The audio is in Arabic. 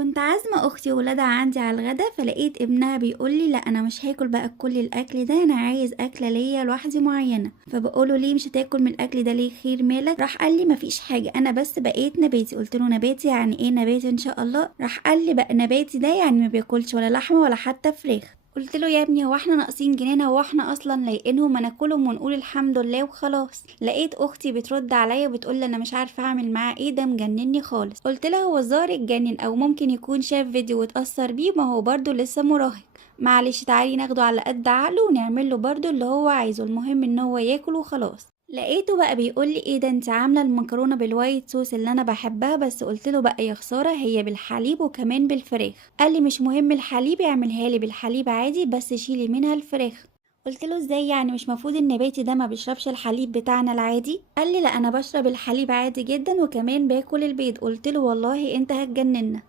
كنت عازمة أختي وولادها عندي على الغدا، فلقيت ابنها بيقولي لا أنا مش هاكل بقى كل الأكل ده، أنا عايز أكلة ليا لوحدي معينة. فبقوله ليه مش هتاكل من الأكل ده ليه، خير مالك؟ راح قال لي مفيش حاجة، أنا بس بقيت نباتي. قلت له نباتي يعني إيه نباتي إن شاء الله؟ راح قال لي بقى نباتي ده يعني ما بياكلش ولا لحمة ولا حتى فراخ. قلت له يا ابني هو احنا ناقصين جنينه؟ هو احنا اصلا لايقينهم؟ ما ناكلهم ونقول الحمد لله وخلاص. لقيت اختي بترد عليا وبتقول لي انا مش عارفه اعمل معاه ايه، ده مجنني خالص. قلت لها هو الظاهر اتجنن او ممكن يكون شاف فيديو واتاثر بيه، ما هو برضه لسه مراهق. معلش تعالي ناخده على قد عقله ونعمل له برضه اللي هو عايزه، المهم ان هو ياكل وخلاص. لقيته بقى بيقول لي ايه ده انت عامله المكرونه بالوايت صوص اللي انا بحبها بس. قلت له بقى يا خساره هي بالحليب وكمان بالفراخ. قال لي مش مهم الحليب، اعملها لي بالحليب عادي بس شيلي منها الفراخ. قلت له ازاي يعني، مش مفروض النباتي ده ما بيشربش الحليب بتاعنا العادي؟ قال لي لا انا بشرب الحليب عادي جدا وكمان باكل البيض. قلت له والله انت هتجننا.